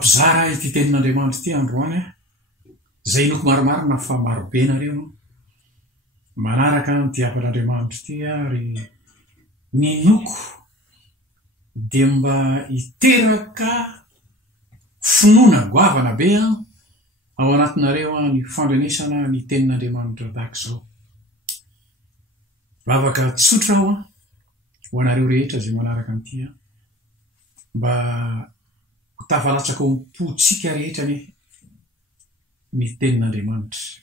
Mampizara ity tenin'Andriamanitra ity androany zay inoko maromaro na fa marobe nareo manaraka ny diavan'Andriamanitra ity ary ninoko dia mba hiteraka finoana goavana be ao anatinareo ny fandrenesana ny tenin'Andriamanitra tahaka izao. Vavaka tsotra aho ho anareo rehetra zay manaraka an'ity mba tafalatsaka ho mipotsika rehetra ny tenin'Andriamanitra.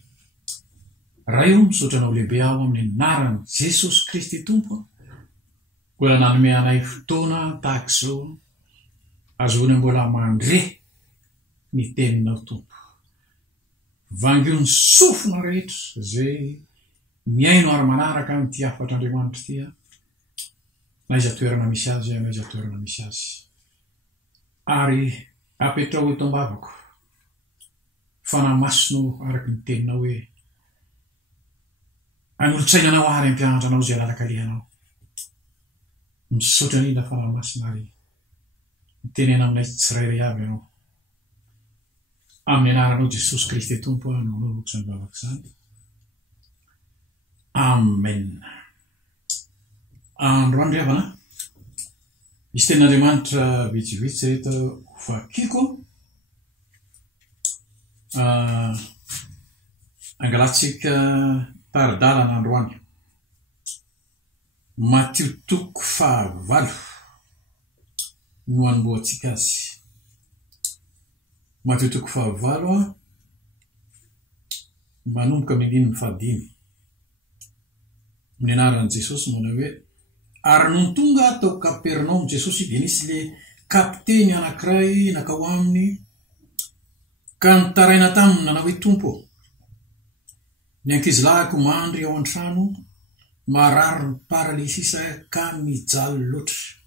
Raha io misaotra anao lehibe aho amin'ny anaran'i Jesosy Kristy Tompo, mbola nanome anay fotoana tahaka izao azoana mbola mandre ny teninao Tompo. Vangio ny sofina rehetra zay miaino ary manaraka n'ity afatr'Andriamanitra ity, naiza toerana misy azy, naiza toerana misy azy. Ary apetrao eto ambavako fanamasino araky ny teninao hoe anolotsainanao ary ampianatranao zay lalakalehanao. Misaotra indrindra fanamasina ary mitenena aminay tsirairay avy ianao. Amin'ny anaranao Jesosy Kristy Tompo no nanovako izany vavaka izany. Amen. Androany ry havana, misy tenin'Andriamanitra vitsivitsy rehetra vakiko. Angalatsika taridalana androany. Matio toko 9 no anomboantsika azy. Matio toko 9 manomboka amin'ny 5. Amin'ny anaran'i Jesosy manao hoe, ary non tonga tao Kapernaum Jesosy dia nisy le kapiteny anankiray nakao aminy ka nitaraina taminy nanao hoe, Tompo, ny ankizilahiko mandry ao an-trano marary ny paralysisa ka mijaly loatra.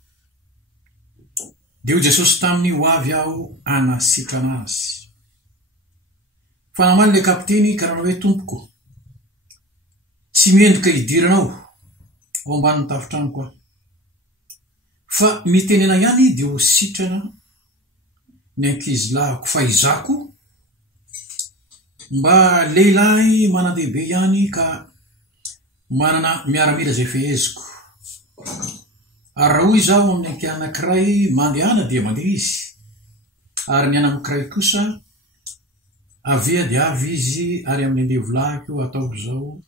Dia io Jesosy taminy ho avy aho anasitrana azy. Fa namaly le kapiteny ka nanao hoe, Tompoko, tsy mendrika hidiranao ao ambanin'ny tafotranoko aho, fa mitenena ihany dia ho sitrana ny ankizilahiko, fa izako mba lehilahy manandehibe ihany ka manana miaramila zay feheziko. Ary raha hoy izaho amin'ny ankiany anankiray mandehana dia mandeha izy, ary ny anankiray kosa avia dia avy izy, ary amin'ny andevolahiko ataoko izao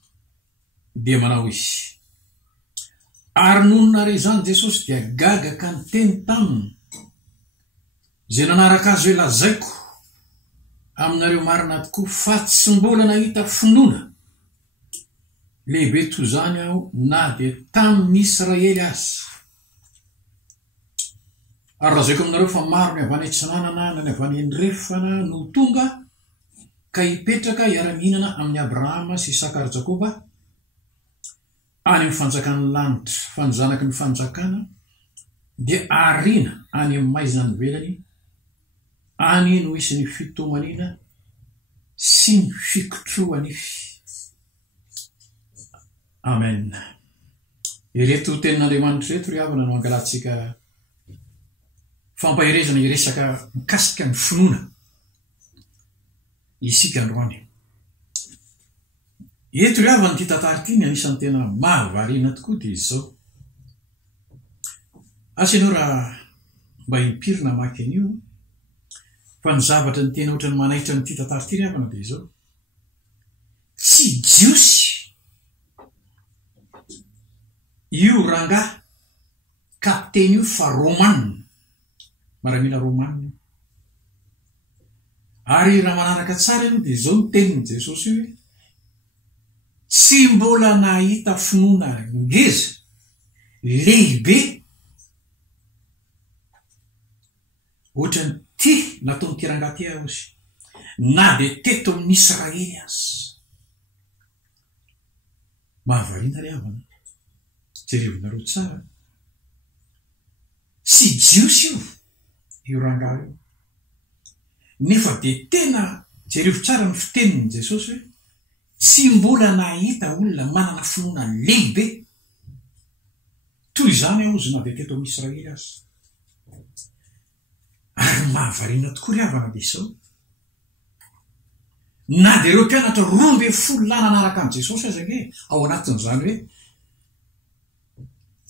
dia manao izy. Ary nonona re izany Jesosy dia gaga ka niteny taminy zay nanaraka azy hoe lazaiko aminareo marina tokoa fa tsy mbola nahita finoana lehibe toy izany aho na dia tamin'ny Israely azy. Ary lazaiko aminareo fa maro ny avy any Antsinanana na ny avy any Andrefana no tonga ka hipetraka hiara-mihinana amin'ny Abrahama sy Isaka ary Jakoba any amin'ny fanjakan'ny lanitra. Fa ny zanaky ny fanjakana dia arina any amin'ny maizina ny velany, any no isy ny fitomaniana sy ny fikotroanify. Amen. Ireto tenin'Andriamanitra reto ry havana no angalatsika fampahirezana iresaka mikasika ny finoana isika androany. Eto ry havana ity tantara ity ny anisan'ny tena mahavariana tokoa dia izao. Asa ianao raha mba hipirina maka an'io, fa ny zavatra ny tena ohatrany manaitra n'ity tantara ity ry havana dia izao. Tsy jiosy io rangahy kapiteny io fa Romanina, maramila Romanina. Ary raha manaraka tsara ianao dia izao ny tenin'i Jesosy io hoe, tsy mbola nahita finoana ngeza lehibe ohatrany ty nataony kiranga ty aho izy, na dia teto amin'ny Israely azy. Mahavariana ry havana, jerevinareo tsara. Tsy jiosy io rangahy io, nefa dia tena jerevo tsara ny fitenin'i Jesosy hoe tsy mbola nahita olona manana finoana lehibe toy izany aho izy na dia teto amin'ny Israely azy. ary mahavariana tokoa ry havana de zao na de ireo mpianatra 12 nanaraka an' Jesosy azake ao anatin'izany hoe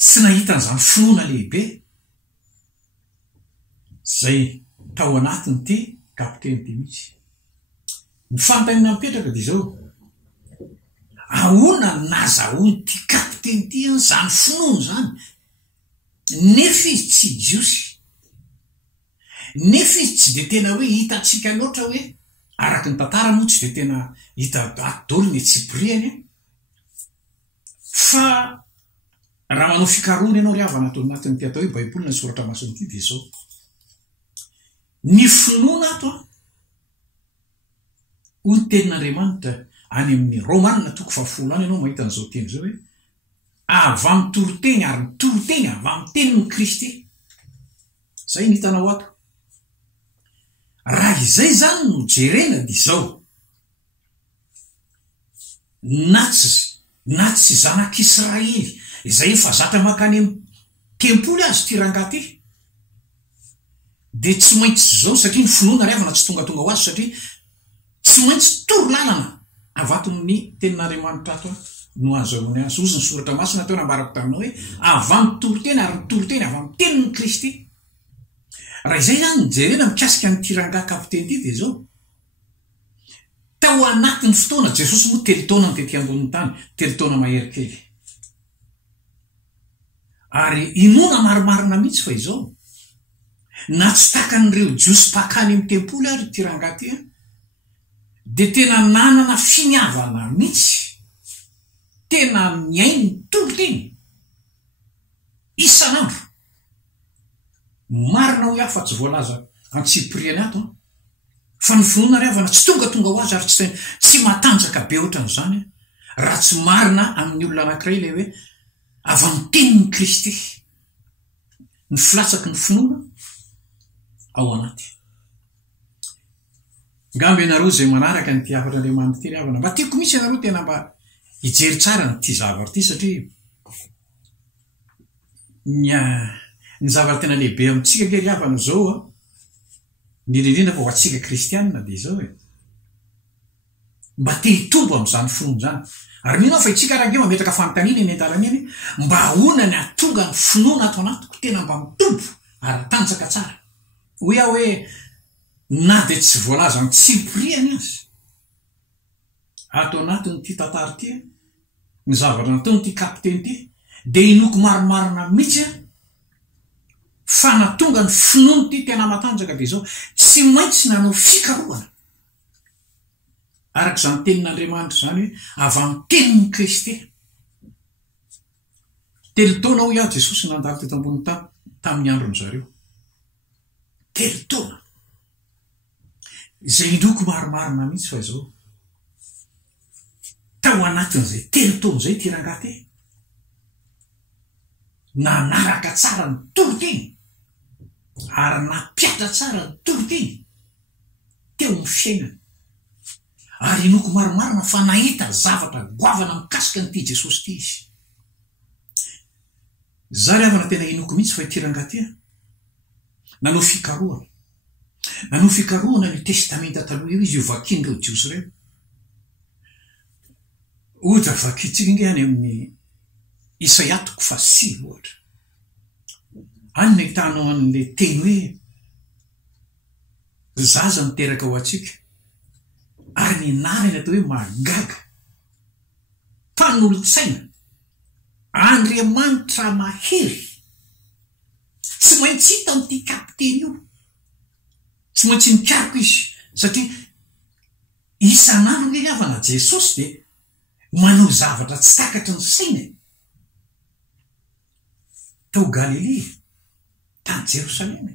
tsy nahitan'izany finoana lehibe zay tao anatiny ty kapiteny ty mihitsy ny fantanina mipetraka de zao ahoana nazahoany ty kapiteny ty zany finoana zany nefa izy tsy jiosy nefa izy tsy de tena hoe hitatsika loatra hoe araky ny tantara moa tsy de tena hita atodolo ny tsipriany fa raha manao fikaroana ianao ry havana atao anatiny ty atao hoe baiboly ny soratra masiny ty de zao ny finoana ato ho ny tenin'Andriamanitra any amin'ny Romanina 10 any ianao mahita an'izao teny zao hoe avy amin'ny toroteny ary ny toroteny avy amin'ny tenin'ny Kristy zay ny hitanao ato raha izay zany no jerena de zao na tsy zanak'Israely izay efa zatra makany amin'ny tempoly azy ty rangaty de tsy maintsy zao satria ny finoana ry havana tsy tonga ho azy satria tsy maintsy toro lalana avaton'ny tenin'Andriamanitra ato no azahoany azy ozy ny soratra masina teo nambarako taminao hoe avy amin'ny toroteny ary ny toroteny avy amin'ny tenin'ny Kristy raha izay zany nyjerena mikasika ny tiranga kapiteny ty de zao tao anatin'ny fotoana Jesosy moa telitaona ny tety amboniny tany telitaona mahery kely ary inona marimarina mihitsy fa izao na tsy takan'ireo jiosy pakany amin'ny tempoly ary tiranga ty de tena nanana finiavana mihitsy tena miainy toroteny isan'andro marina ho afa tsy voalaza antsipriany ato fa ny finoana ry havana tsy tonga ho azy ary tsy matanjaka be ohatran'izany raha tsy marina amin'ny olona anankiray le hoe avy amin'ny tenin'ny Kristy ny filatsaky ny finoana ao anaty ngambo ianareo zay manaraka ny ty afatr'Andriamanitra ty ry havana mba tiako misy ianareo tena mba hijery tsara ny ty zavatra ty satria ny zavatra tena lehibe amintsika ke ry havana zao indrindra fa ho atsika kristianina de zao mba te hitombo am'izany finoana zany ary mino fa itsika raha nge mametraka fanontaniana eny an-dalana eny mba ahoana ny atonga ny finoana ato anatiko tena mba mitombo ary tanjaka tsara hoe aho hoe na de tsy voalaza ny tsipriany azy ato anatiny ty tantara ty ny zavatra nataony ty kapiteny ty de inoko marimarina mihitsy fa natonga ny finoana ty tena matanjaka de zao tsy maintsy nanao fikaroana araka izany tenin'Andriamanitra zany hoe avy amin'ny tenin'ny Kristy telitaona ho iaho Jesosy nandalo teto ambony tamin'ny androny zareo telitaona zay inoko marimarina mihitsy fa izao tao anatin'izay telitaona zay tirangaty nanaraka tsara ny toroteny ary napiatra tsara ny toroteny teo ny fiainany ary inoko marimarina fa nahita zavatra goavana mikasika n'ity Jesosy ty izy za ry havana tena inoko mihitsy fa itirangaty nanao fikaroana ny testamenta taloha io izy io vakin'ireo jiosy reo ohatra vakitsika inge any amin'ny Isaia 6 ohatra any ny hitanao an'le teny hoe zaza miteraka ho atsika ary ny nariny atao hoe magaga mpanolontsaina Andriamanitra mahery tsy maintsy hita amin'ity kapiteny io tsy maintsy nikariko izy satria isan'andro nge havana Jesosy de manao zavatra tsy takatra ny saina tao Galilea tany Jerosalema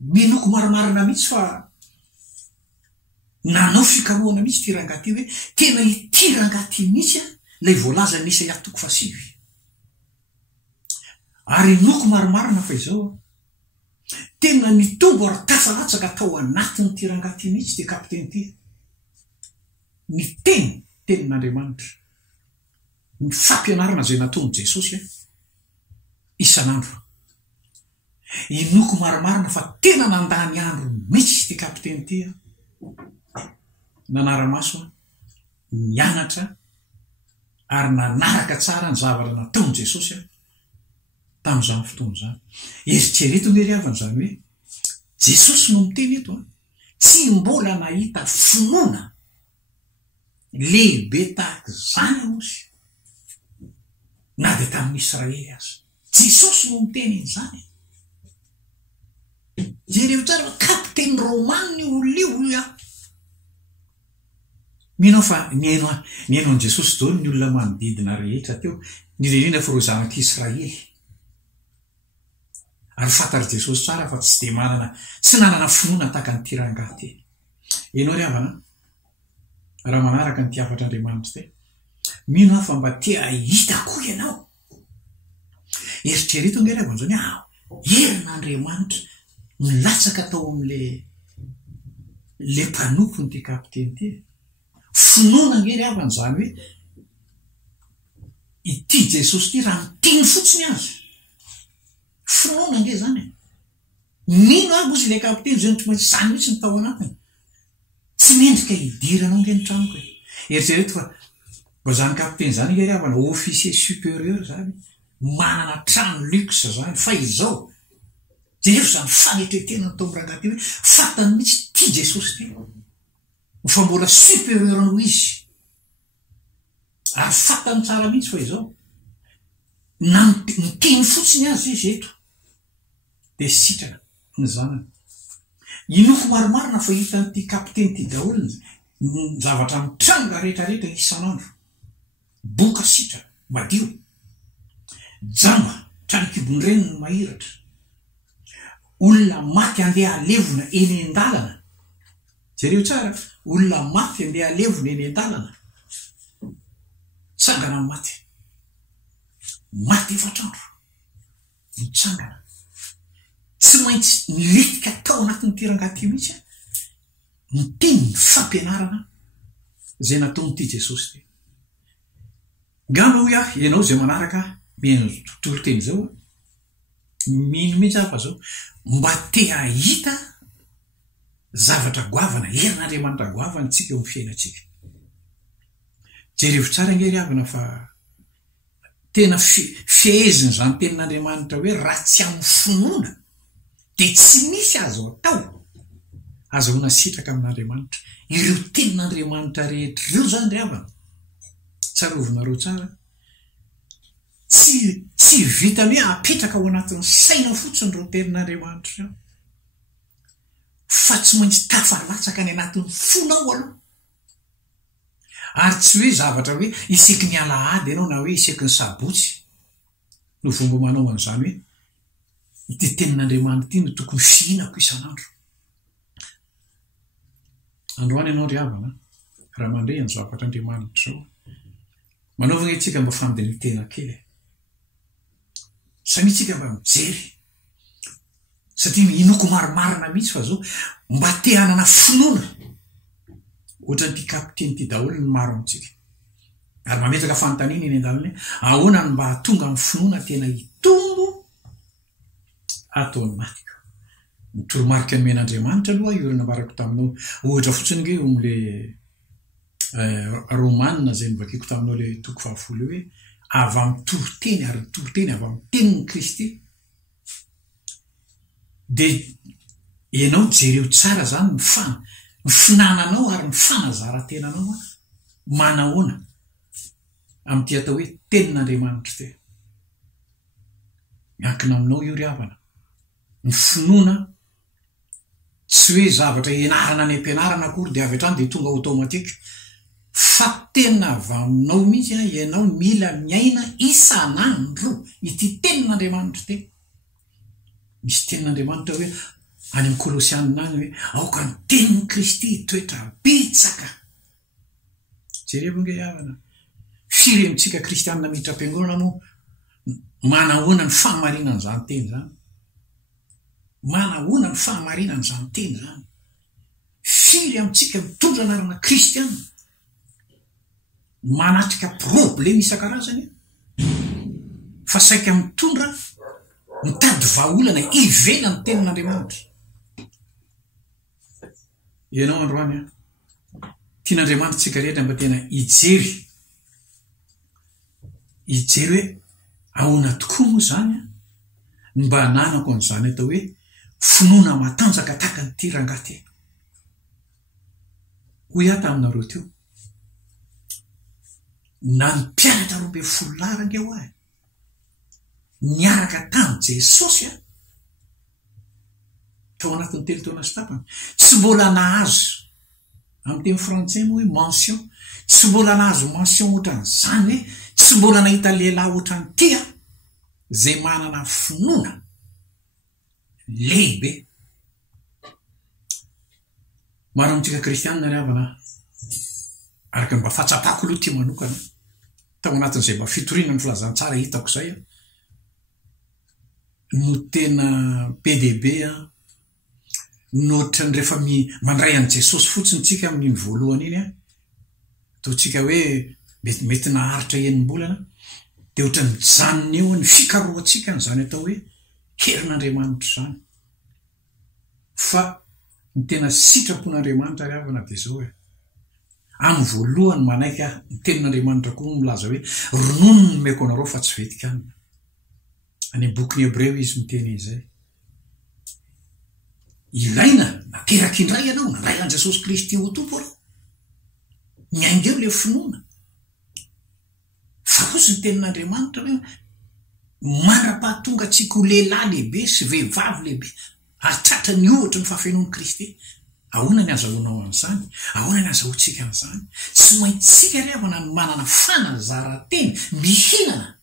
minoko marimarina mihitsy fa nanao fikaroana mihitsy tirangaty hoe tena itirangaty mihitsy lay voalaza ny Isaia 6 ary noko marimarina fa izao tena mitombo ary tafalatsaka tao anatin'ny tirangaty mihitsy ty kapiteny ty ny tenin'Andriamanitra ny fampianarana zay nataony Jesosy isan'andro inoko maromarina fa tena nandany andro mihitsy ty kapiteny ty nanara-maso mianatra ary nanaraka tsara ny zavatra nataony Jesosy tamin'izany fotoana zany. Eritrereto ny ry havana zany hoe Jesosy no miteny eto tsy mbola nahita finoana lehibe tahaka zany osy na dia tamin'ny Israely aza. Jesosy no miteny zany. Jereo tsara kapiteny Romany olio minao fa niainao Jesosy dao ny olona manodidina rehetra teo nirindrina fa ro zanak'Israely. Ary fantary Jesosy tsara fa tsy nanana finoana tahaka ny tiranga ty. Ianao ry havana raha manaraka ny tiafatra Andriamanitra te mino aho fa mba tia hita koa ianao. Eritrereto ny ry havana zany herin'Andriamanitra milatsaka tao amin'le mpanompo ty kapiteny ty. Finoana ny ry havana zany hoe ity Jesosy ty raha mitiny fotsiny azy. Finoana nge zany mino aby ozy le kapiteny zay tsy maintsy zany mihitsy ny tao anatiny. Tsy mendrika hidiranao nge ny tranoko. Eritrereto fa mba zany kapiteny zany nge ry havana officier supérieur zany manana trano luxe zany fa izao jereo zany fanetretena ny tomborangaty hoe fatany mihitsy ty Jesosy ty fa mbola supérieur no izy ary fatany tsara mihitsy fa izao miteny fotsiny azy izy eto dia sitraka ny zanany. Inoko maromarina fa hitan'ity kapiteny ty daholo ny zavatra mitranga rehetrarehetra isan'andro. Boka sitra madio jamba tranokibony reny ny mahiratra olona maty andeha alevona eny an-dalana. Jereo tsara olona maty andeha alevona eny an-dalana tsangana maty efatrandro mitsangana tsy maintsy niletika tao anatin'ny tirangaty mihitsy miteny ny fampianarana zay nataonyty Jesosy ty. Ngamba hoe ianao zay manaraka miaino tontolo teny zao mino mihitsy aho fa zao mba te hahita zavatra goavana herin'Andriamanitra goavana tsika eo amin'ny fiainatsika. Jereo tsara nge ry havana fa tena fiheziny zany tenin'Andriamanitra hoe raha tsy amin'ny finoana dia tsy misy azo atao azahoana sitraka amin'Andriamanitra. Ireo tenin'Andriamanitra rehetra ireo zany ry havana tsarovonareo tsara tsy vita hoe apetraka ao anatin'ny saina fotsiny reo tenin'Andriamanitra fa tsy maintsy tafalatsaka any anatin'ny fonao aloha. Ary tsy hoe zavatra hoe iseky ny alahady ianao na hoe iseky ny sabotsy no fomba manao an'izany hoe ity tenin'Andriamanitra ity no tokony fihinako isan'andro. Androany ianao ry havana raha mandray ny zavatra Andriamanitra zao manaovana itsika mba fandinitena kely samy itsika mba mijery satria inoko maromarina mihitsy fa zao mba te hanana finoana ohatra ny kapiteny ty daholo ny maro amitsika ary mametaka fanontaniana eny an-dalana ahoana ny mba hatonga amin'ny finoana tena hitombo atao ny matika mitoromarika ny men'Andriamanitra aloha iorina mbarako taminao ohatra fotsiny nge omle Romanina zay nivakiko taminao le toko 7 hoe avy amin'ny toroteny ary ny toroteny avy amin'ny tenin'ny Kristy. Dia ianao jereo tsara zany ny finananao ary ny fanazaran-tenanao manahoana amin'ity atao hoe tenin'Andriamanitra te. Miankina aminao io ry havana ny finoana tsy hoe zavatra ianarana any ampianarana akory dia avy hatrany dia tonga automatika fa tena avy aminao mihitsy ianao mila miaina isan'andro ity tenin'Andriamanitra te. Misy tenin'Andriamanitra hoe any amin'ny Kolosianina any hoe aoka ny tenin'ny Kristy toetra betsaka. Jereo nge havana firy amintsika kristianina miditra am-piangonana moa manahoana ny fahamarinana izany teny zany. Manahoana ny fahamarinana izany teny zany. Firy amintsika mitondra anarana kristianina manatrika problema isan-karazany fa saika mitondra mitady vaolana ivela ny tenin'Andriamanitra. Ianao androany tian'Andriamanitra tsika rehetra mba tena ijery hoe ahoana tokoa moa zany mba hananako an'izany atao hoe finoana matanjaka tahaka ny ty rangaty. Hoy aho taminareo teo, na ny mpianatra roa 20 laranga eo ahy niaraka tamin'i Jesosy tao anatin'ny 3 taona sy tapany, tsy mbola nahazo amin'ny teny frantsay moa hoe mention, tsy mbola nahazo mention ohatran'izany hoe tsy mbola nahita lehilahy ohatran'ity zay manana finoana lehibe. Maro amintsika kristianina ry havana, araka mba fatsapako aloha ty manokana tao anatin'izay mba fitoriana ny filazantsara hitako zay no tena PDB nohatra ny rehefa mandray an' Jesosy fotsiny tsika amin'iny voalohany iny ataotsika hoe mety naharitra enim-bolana dia ohatra ny janony eo ny fikaroantsika n'izany atao hoe herin'Andriamanitra zany. Fa ny tena sitrapon'Andriamanitra ry havana dia zao hoe amin'ny voalohany manaiky ny tenin'Andriamanitra koa milaza hoe ronono ny meko anareo fa tsy vetika anina. Any boky ny Hebreo izy miteny izay. Ilaina nateraka indray ianao nandray an' Jesosy Kristy ho tompo anao, miainga eo le finoana. Fa kosa ny tenin'Andriamanitra hoe mandrapahatonga antsika ho lehilahy lehibe sy vehivavy lehibe hatratra ny ohatra ny fahafenoan'i Kristy. Ahoana ny azahoanao an'izany? Ahoana ny azahoantsika an'izany? Tsy maintsika ry havana ny manana fanazaranteny mihinana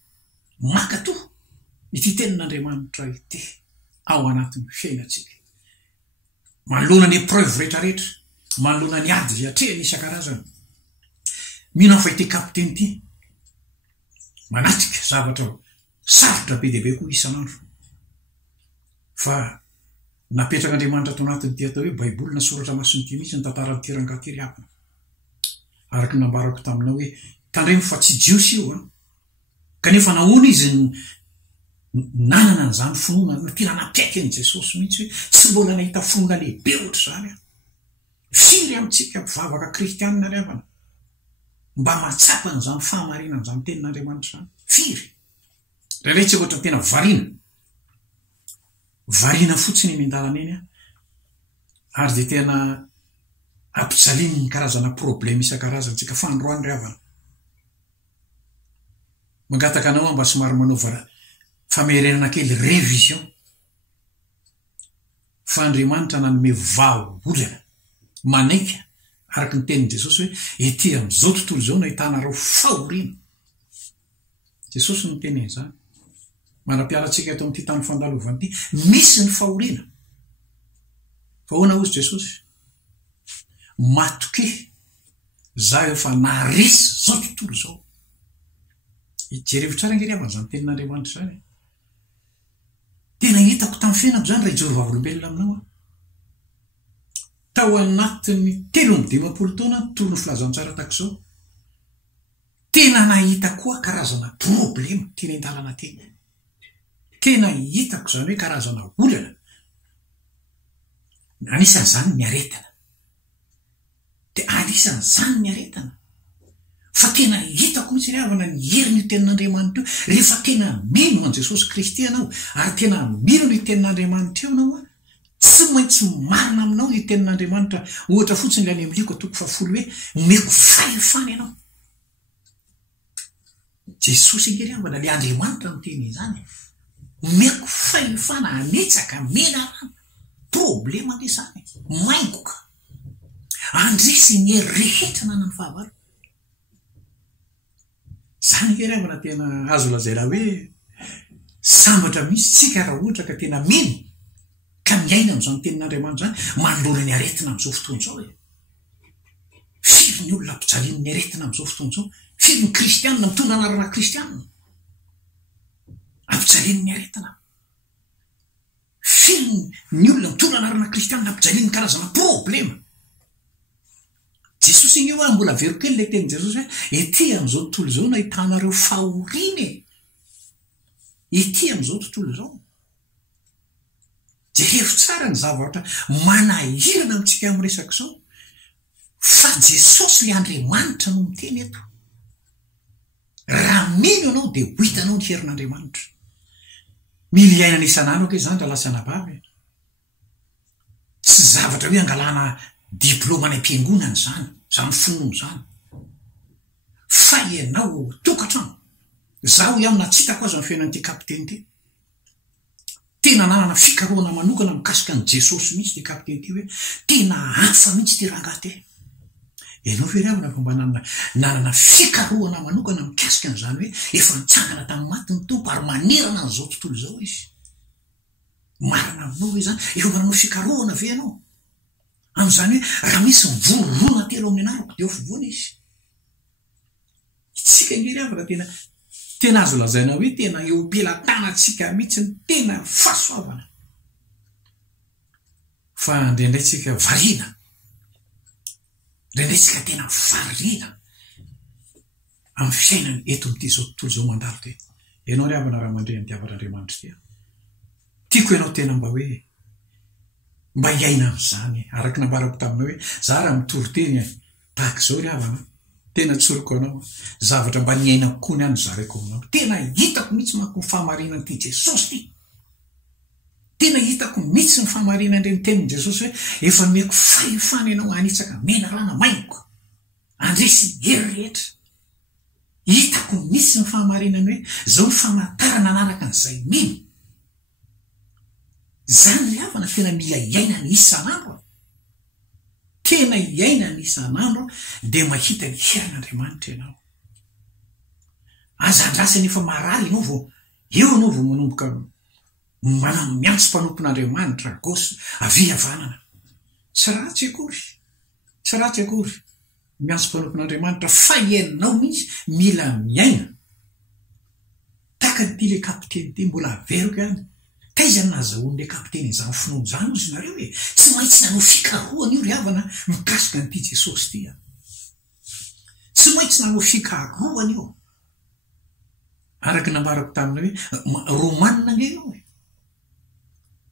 makatoa ity tenin'Andriamanitra ity ao anatin'ny fiainantsika. Manoloana ny épreuve rehetrarehetra, manoloana ny ady hiatrehany isan-karazany. Mino aho fa ity kapiteny ity manatrika zavatra sarotra be dia be koa isan'andro. Fa napetraka tao anatiny ty atao hoe baiboly nasoratra masiny ty mihitsy ny tantaran'ity rangaty ry havana. Araka nambarako taminao hoe tandremo fa tsy jiosy io kanefa nahoana izy nanana an'izany finoana tena napaiky an'i Jesosy mihitsy hoe tsy mbola nahita finoana lehibe ohatra zany firy amintsika mpivavaka kristianina ry havana mba mahatsapa an'izany fahamarinana an'izany tenin'Andriamanitra zany. Firy rehetratsika ohatra tena variana fotsiny mindalana eny ary dia tena ampijaliany ny karazana problème isan-karazany tsika fandroany ry havana. Mangataka anao mba somary manaova famerenana kely révision. Fa Andriamanitra nanome vahaolana manaika araka ny tenin'i Jesosy hoe ety amin'izao tontolo izao nahitanareo fahoriana. Jesosy no teny izany. Manam-pialantsika eto amin'ity tany fandalovana ity misy ny fahoriana. Fa ahoana hozy Jesosy? Matoke zaho efa naharesy zao tontolo izao. Jerevy tsara nge ry havana zany tenin'Andriamanitra zany. Tena hitako tamin'ny fiainako zany raha hijery vavolombelona aminao tao anatin'ny 3 taona toro ny filazantsara tak'izao. Tena nahita koa karazana problema tiany an-dalana teny. Tena hitako zany hoe karazana olana anisan'izany ny aretana. Dia anisan'izany ny aretana. Fa tena hitako mihitsy ry havana ny herin'io tenin'Andriamanitra io rehefa tena mino an' Jesosy Kristy ianao ary tena mino ny tenin'Andriamanitra eo anao tsy maintsy marina aminao io tenin'Andriamanitra. Ohatra fotsiny ilay any amin'ny Liko 10 hoe omeko fahefana ianao. Jesosy nge ry havana le Andriamanitra no teny izany. Omeko fahefana anetsaka mena rana problema le zany maingoka andrisy ny hery rehetra nanany fahavalo. Zany nge ry havana tena azo lazaina hoe sambatra misy tsika raha ohatra ka tena mino ka miaina amin'izany tenin'Andriamanitra zany manoloana ny aretina amin'izao fotoana izao firy ny olona ampijaliany ny aretina amin'izao fotoana izao. Firy ny kristianina mitondra anarana kristianina ampijaliany ny aretina. Firy ny olona mitondra anarana kristianina ampijaliany karazana problema. Jesosy iny eo mbola vero kely ilay tenin' Jesosy hoe ety amin'izao tontolo izao nahitanareo fahoriana. Ety amin'izao tontolo izao jereo tsara ny zavatra manahirana amintsika amin'ny resaka izao fa Jesosy le Andriamanitra no miteny eto. Raha mino anao dia ho hitanao ny herin'Andriamanitra. Mila iainana isan'andro ake zany raha lasa anabavy. Tsy zavatra hoe angalana diplôma any am-piangonana zany, zany finoana zany. Fa ianao tokatrano. Zaho ihany na tsy hitako azy amin'ny fiainan'ity kapiteny ity. Tena nanana fikarohana manokana mikasika ny Jesosy mihitsy ty kapiteny ity hoe tena hafa mihitsy ty rangahy ty. Ianao ve ravina fa mba nanana fikarohana manokana mikasika an'izany hoe efa nitsangana tamin'ny maty ny tompo ary manerana an'izao tontolo izao izy. Marina aminao hoe zany efa mananao fikarohana ve ianao? Amin'izany hoe raha misy mivororona telo amin'ny anarako dia ofovoana izy. Tsika ngery avana tena azo lazaina hoe tena eo am-pelantanantsika mihitsy ny tena fahasoavana. Fa indraindray tsika variana. Indraindray tsika tena variana amin'ny fiainana eto amin'ity zao tontolo izao mandalo ty. Ianao ry havana raha mandray ny diavan'Andriamanitra ty. Tiako ianao tena mba hoe mba hiaina amin'izany araka nambarako taminao hoe za raha mitory-teny tahaka izao ry havana. Tena tsoroko anao zavatra mba niaina koa ny any zareko aminao. Tena hitako mihitsy manko ny fahamarinana ty Jesosy ty. Tena hitako mihitsy ny fahamarinana ireny tenin'i Jesosy hoe efa nomeko fahefana ianao hanitsaka mena rana maingo andresy hery rehetra. Hitako mihitsy ny fahamarinana hoe zao ny famantarana anaraka an'izay mino. Zany ry havana tena mila iaina ny isan'andro. Tena iaina ny isan'andro dia mahita ny herin'Andriamanitra ianao. Azandrasany efa marary ianao vao eo anao vao manomboka manano miantso mpanompon'Andriamanitra gosy avy havanana. Tsy ratsy akory. Tsy ratsy akory. Miantso mpanompon'Andriamanitra fa ianao mihitsy mila miaina. Taka ny ty le kapiteny ty mbola averiko ihany. Taiza nazahoany le kapiteny izany finoana izany ozy nareo hoe tsy maintsy nanao fikarohana io ry havana mikasika n'ity Jesosy ty. Tsy maintsy nanao fikarohana io. Araka nambarako tamina hoe Romanina nge ianao.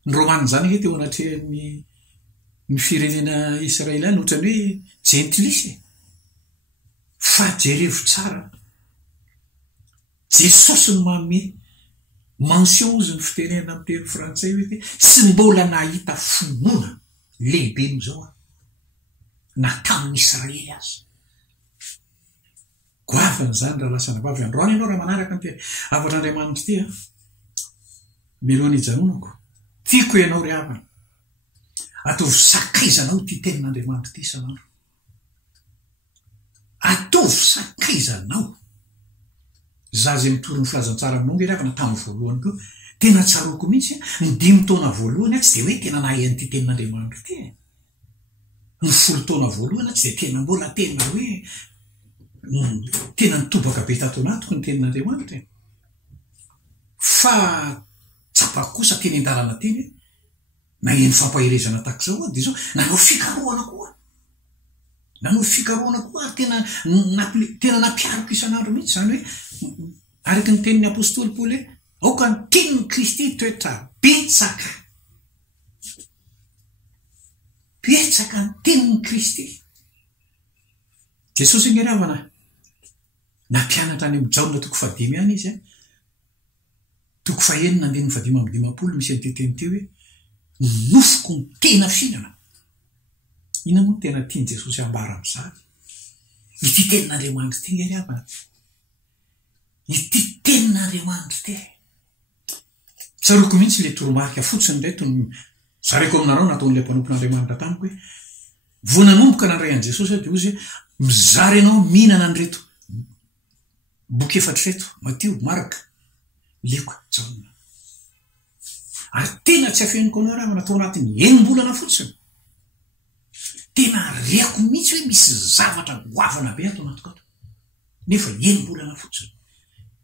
Ny Romanina zany hoe teo anatrehan'ny ny firenena Israelana ohatrany hoe gentilisy. Fa jerevo tsara. Jesosy no manome mention ozy ny fitenena amin'ny teny frantsay hoe sy mbola nahita finoana lehibe n'izao na tamin'ny Israely azy. Goavana zany raha lasa nabavy androany ianao raha manaraka ny avatr'Andriamanitra ty. Milohan'ny hijanonako. Tiako ianao ry havana. Ataovy sakaizanao ty tenin'Andriamanitra ty isan'andro. Ataovy sakaizanao. Za zay mitory ny filazantsara aminao nge ry havana tamin'ny voalohany koa. Tena tsaroko mihitsy ny 5 taona voalohany tsy dia hoe tena nahay an'ity tenin'Andriamanitra ty. Ny 10 taona voalohany tsy dia tena mbola tena hoe tena nitobaka be tato anatoko ny tenin'Andriamanitra. Fa tsapako kosa teny an-dalana teny na eny fampahirezana takizao dia zao nanao fikarohana koa. Nanao fikarohana koa ary tena napiariko isan'andro mihitsy zany hoe araka ny tenin'ny apôstôly Paoly aoka ny tenin'ny Kristy toetra betsaka. Betsaka ny tenin'ny Kristy. Jesosy nge ry havana nampianatra any amin'ny Jaona 5 any izy. 9:5-15 misy an'ity teny ty hoe nofoko ny tena fihinana. Ina moa tena tiany Jesosy ambara amin'izany. Ity tenin'Andriamanitra ty nge ry havana. Ity tenin'Andriamanitra ty. Tsaroko mihitsy le toromarika fotsiny reto zareko aminareo nataon'ilay mpanompon'Andriamanitra tamiko hoe vao nanomboka nandray an' Jesosy dia ozy mizary ianao mihinana an'reto boky 4 reto Mateo, Marka, Luka, Jaona. Ary tena tsy afeniko anao raha natao anatin'ny 9 fotsiny. Tena riako mihitsy hoe misy zavatra goavana be ato anatiko ato. Nefa 9 fotsiny.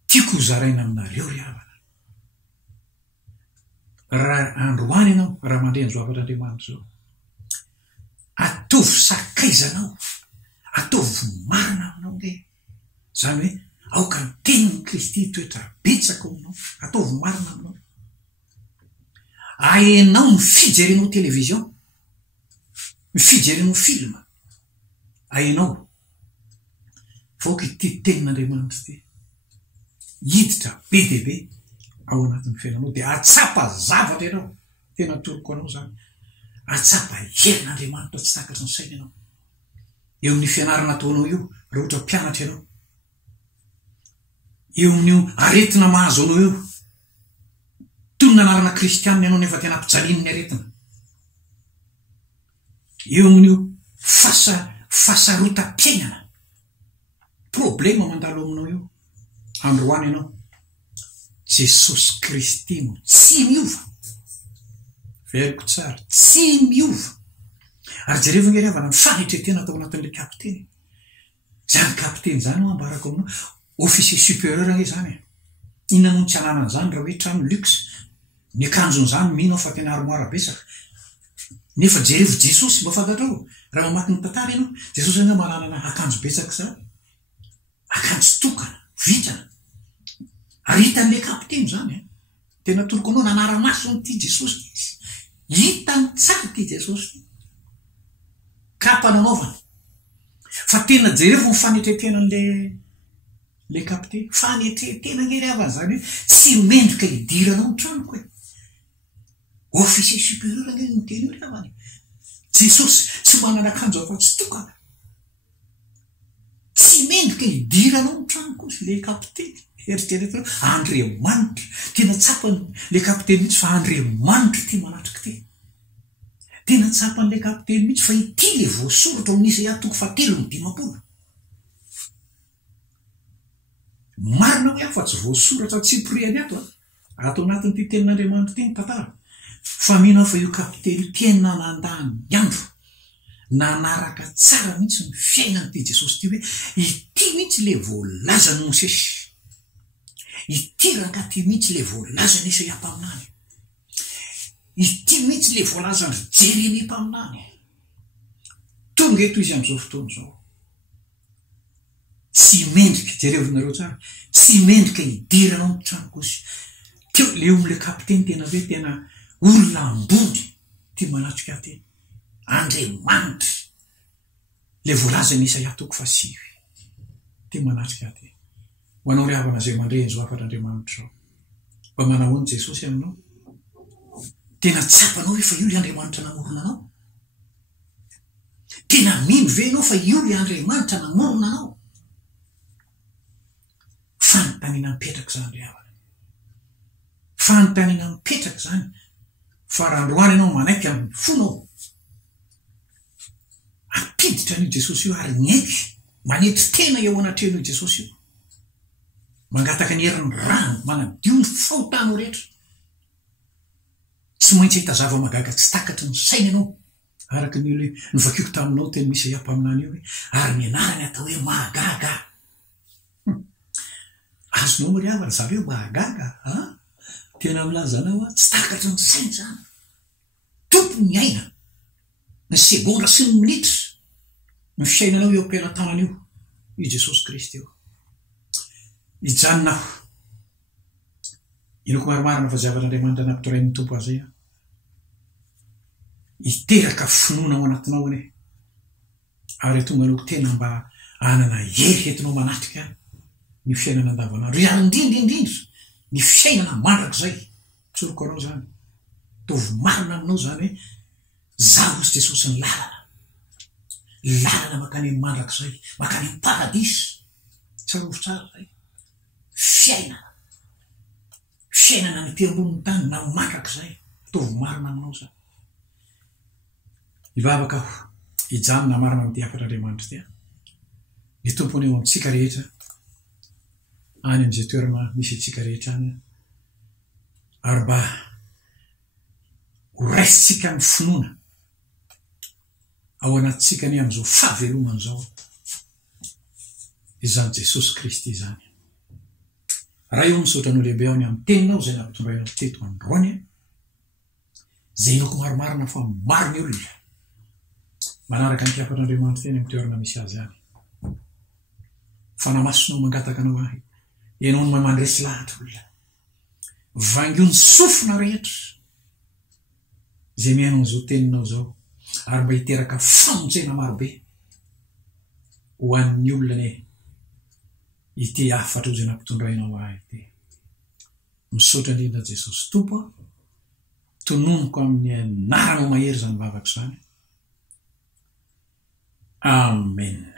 Tiako zaraina aminareo ry havana. Raha androany ianao raha mandray ny zoavatr'Andriamanitra zao. Ataovy sakaizanao. Ataovy marina aminao nge. Zany hoe aoka ny tenin'ny Kristy toetra betsaka aminao. Ataovy marina aminao. aenao mifijerenao televizion, mifijerenao film, aenao faoka ity tenin'Andriamanitra ty hiditra be dia be ao anatin'ny fiainanao dia atsapa zavatra ianao. Tena toroko anao zany, atsapa herin'Andriamanitra tsy takatry ny saina ianao. Eo amin'ny fianarana ataonao io raha ohatra mpianatra ianao, eo amin'io aretina mahazo anao io, toy ny anarana kristianina ianao nefa tena ampijalin'ny aretina. Eo amin'io fahasarotam-piainana, problema mandalo aminao io, androany ianao Jesosy Kristy no tsy miova. Veriko tsara, tsy miova. Ary jerevana ny ravana ny fanetretena atao anatin'ilay kapiteny. Zany kapiteny zany ho ambarako aminao, officier supérieur anie zany. Inona no tsy ananana zany raha hoe trano luxe. Ny akanjon zany minao fa tena armoara betsaka. Nefa jerevo Jesosy mba fantatrao, raha mamaky ny tantara ianao, Jesosy anga mananana akanjo betsaka zany. Akanjo tokana, vitana. Ary hitan'ilay kapiteny zany, tena toroko anao nanara-maso n'ity Jesosy. Hitany tsara ty Jesosy. Kapa nanaovana. Fa tena jerevo ny fanetretena le kapiteny. Fanetretena ngeravana zany hoe tsy mendrika hidiranao ny tranoko e. Officier supérieur nge ny teny io ravany. Jesosy tsy manana akanjo afa-tsy tokana. Tsy mendrika hidiranao ny tranoko le kapiteny. Eritrereto Andriamanitra. Tena tsapany le kapiteny mihitsy fa Andriamanitra ty manatrika ty. Tena tsapan'ilay kapiteny mihitsy fa ity le voasoratra ao Isaia 3:5. Marina hoe afa tsy voasoratra tsy priany ato ato anatin'ity tenin'Andriamanitra ty ny tantara. Fa mino fa io kapiteny tena nandany andro nanaraka tsara mihitsy ny fiainan'ity Jesosy ty hoe ity mihitsy le voalazany Mosesy. Ity rangaty mihitsy le voalazany Isaia mpaminany. Ity mihitsy le voalazany Jeremia mpaminany. Tonga eto izy amin'izao fotoana izao. Tsy mendrika, jerevonareo tsara, tsy mendrika hidiranao ny tranokosy. Teo le omle kapiteny tena hoe tena olona ambony ty manatrika teny. Andriamanitra. Le voalazany Isaia 3:5. Ty manatrika teny. Ho anao ry havana izay mandreny zao afatr'Andriamanitra zao. Mba manahoana Jesosy aminao? Tena tsapanao hoe fa io le Andriamanitra namorona anao? Tena mino ve ianao fa io le Andriamanitra namorona anao? Fanontaniana mipetraka zany ry havana. Fanontaniana mipetraka zany. Fa raha androany ianao manaiky amin'ny fonao, ampiditra an'io Jesosy io ary miaiky, manetry tena eo anatrehan'io Jesosy io. Mangataka ny herin'ny rano, manadio ny fahotanao rehetra. Tsy maintsy hita zava-magaga tsy takatry ny saina ianao. Araka ny vakiko taminao teny misy mpaminany io hoe ary ny anarany atao hoe mahagaga. Azonao moa ry havana zaveo mahagaga, tena milazanao tsy takatry ny saina zany. Tompony ny aina, ny segondra sy ny minitra, ny fiainanao eo am-pelantanana io, i Jesosy Kristy io. Ijanona aho. Inoko maromarina fa zavatr'Andriamanitra nampitondrainy ny tompo azy io. Iteraka finoana ao anatinao ane. Ary tonga anao tena mba anana hery entinao manatrika ny fiainana andavanandro. Ary indrindra ny fiainana mandrakizay. Tsoroko anao zany. Tovy marina aminao zany hoe zaho sy Jesosy ny lalana. Lalana makany amin'ny mandrakizay, makany amin'ny paradisy. Tsarovy tsara zay. Fiainana ny te-ambonin'ny tany na mandrakizay. Tovy marina aminao zany. Ivavaka aho, ijanona marina amin'ity afatr'Andriamanitra ty. Ny tompony eo amintsika rehetra, any amin'izay toerana misy antsika rehetra any, ary mba ho raisitsika ny finoana ao anatintsika ny amin'izao fahavelomana zao. Izany Jesosy Kristy izany. Raha io misaotra no lehibe ao ny amin'ny teninao izay nampitondrainao teto androany, izay inoko maromarina fa maro ny olona manaraka ny afatr'Andriamanitra teny amin'ny toerana misy azy any. Fanamasonao mangataka anao ahy, ianao no mandresy lahatra olona. Vaingo ny sofina rehetra zay mihaino an'izao teninao zao ary mba hiteraka famonjena marobe ho an'ny olona ity afatra ozay nampitondrainao ahy ity. Misaotra indrindra Jesosy Tompo, tononoko amin'ny anaranao mahery zany vavaka zany. Amen.